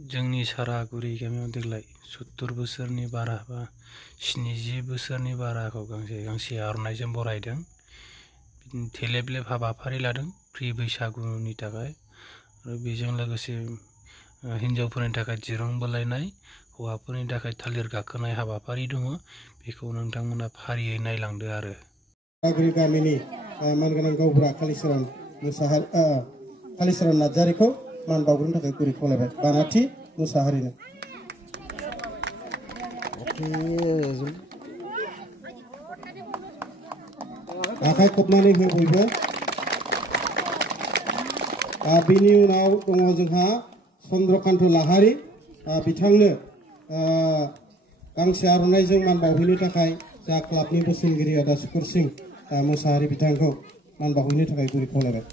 जोंनि सारागुरि गामियाव देग्लाय 70 बोसोरनि बारा बा 70 बोसोरनि बाराखौ गांसे आर'नाइजों बरायदों। बिदिनो थेलेबलेब हाबाफारि लादों फ्रि बैसागुनि थाखाय आरो बेजों लोगोसे हिन्जावफोरनि थाखाय दिरुं बोलायनाय, हौवाफोरनि थाखाय थालिर गाखोनाय हाबाफारि दङ। बेखौ नोंथांमोना फारियै नायलांदो आरो। सारागुरि गामिनि मानगोनां गावबुरा कालिचरन नार्जारिखौ मान बावग्रोनो थाखाय गुरै खावलायबाय। बानाथि मुसाहारिनो आखाइ खबनानै हो बयबो। बिनि उनाव दङ जोंहा चन्द्रकान्त लाहारि, बिथांनो गांसे आर'नाइजों मान बावहैनो थाखाय जा क्लाबनि बोसोनगिरि आदा सुकुर सिं मुसाहारि बिथांखौ मान बावहैनो थाखाय गुरै खावलायबाय।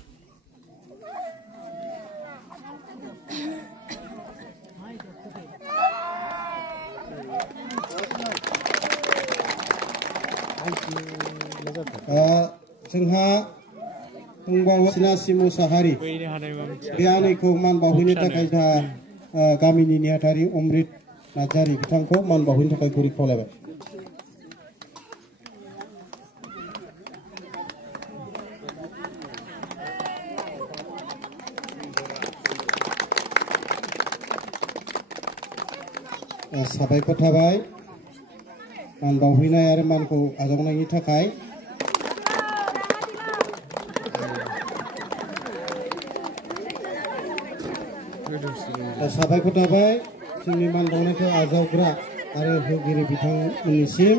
जोंहा दंबावो सिनासि मुसाहारि, बे आनैखौ मान बावहैनो थाखाय जोंहा गामिनि नेहाथारि अमृत नार्जारि बिथांखौ मान बावहैनो थाखाय गुरै खावलायबाय। साबायखर थाबाय मान बावहैनाय आरो मानखौ आजावनायनि थाखाय। साबायखर थाबाय जोंनि मान बावनायखौ आजावग्रा आरो होगिरि बिथांमोननिसिम।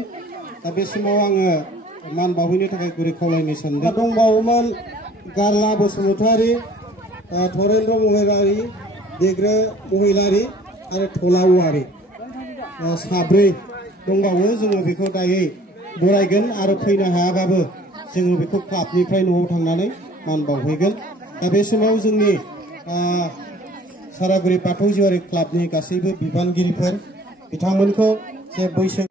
दा बे समाव आङो मान बावहैनो थाखाय गुरै खावलायनो सानदों। दंबावोमोन गारला बसुमतारी, धरेन्द्र महिलारि, देग्रो महिलारि आरो थला औवारि, साब्रै दंबावो। जोङो बेखौ दायै बरायगोन आरो फैनो हायाबाबो जोङो बेखौ क्लाबनिफ्राय न'आव थांनानै मान बावहैगोन। दा बे समाव जोंनि सारागुरि बाथौ जिउआरि क्लाबनि गासैबो बिबानगिरिफोर बिथांमोनखौ जे बैसो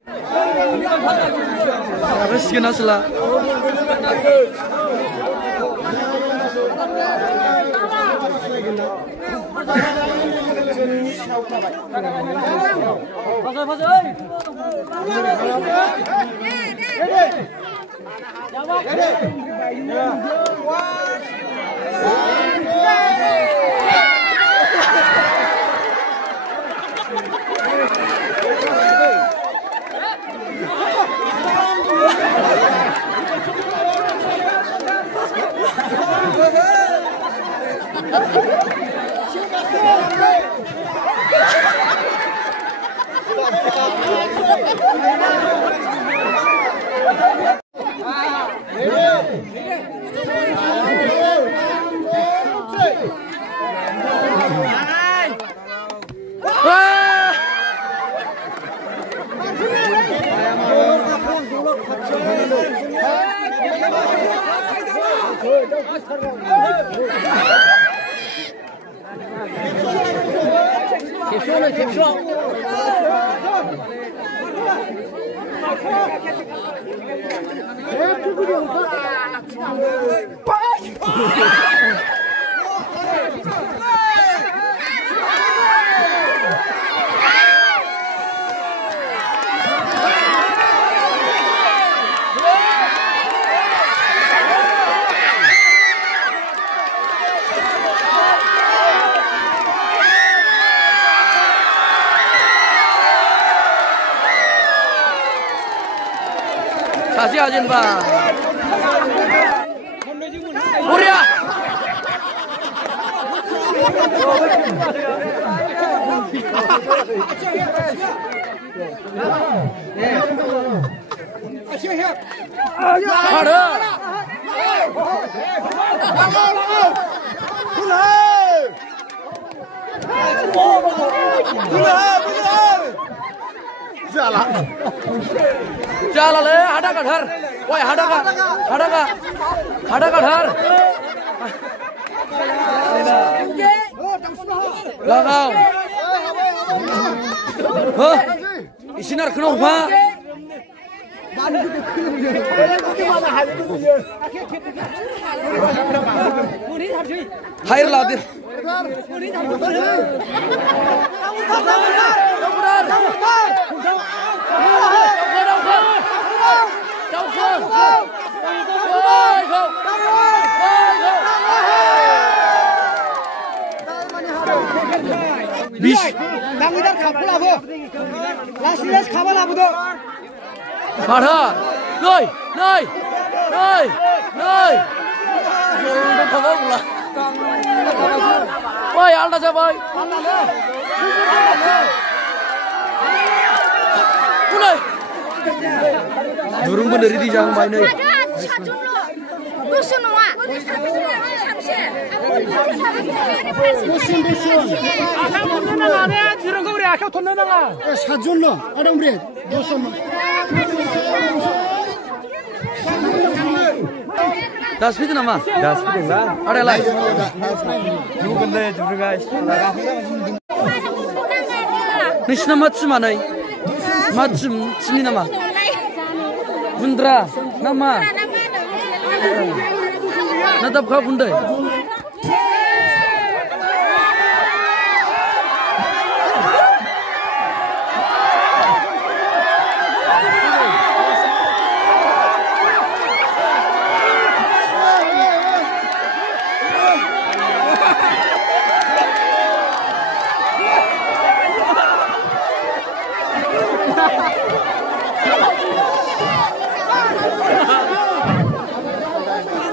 सासे आजेनबा बरिया Jalan ada kadar, woi ada kadar, langau, isinar kenapa? Hayır ladir. Woi, alda jabai. Mulai. Durung bener di jang main nih. Das video nama? Das video lah. Ada lain. Bukan deh, juga guys. Nisna macam mana? Macam sini nama? Bundra nama? Nadab kau bunda?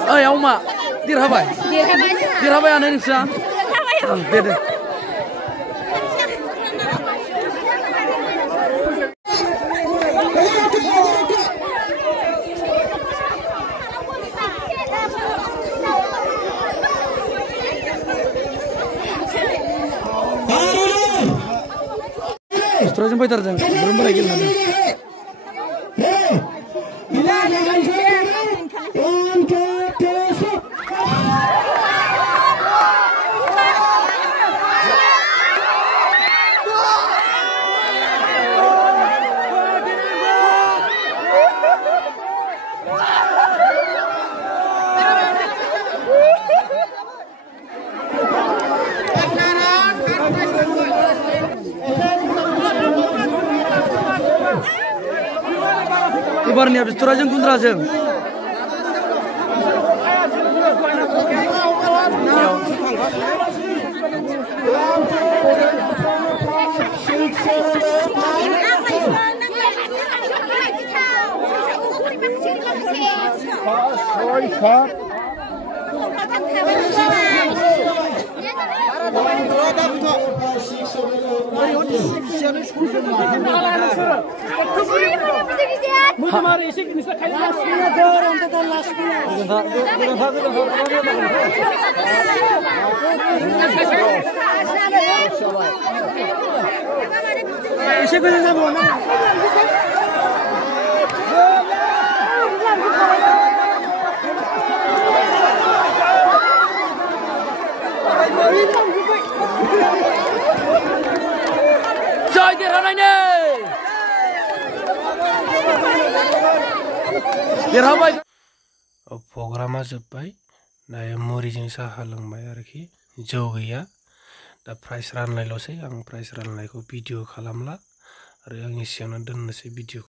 Oh ya Uma, dirhabai. Dirhabai ana ni sah. Dede. Terus sampai terjang, belum lagi nanti. Ibar ni habis turajeng kundrajeng. Joy dirhanai dirhabai. Programa जोब्बाय दायो मुरिजों साहा लोंबाय आरोखि जौ गैया दा प्राइस राननायल'सै आं प्राइस राननायखौ भिडिअ खालामला आरो आं एसेयावनो दोननोसै भिडिअ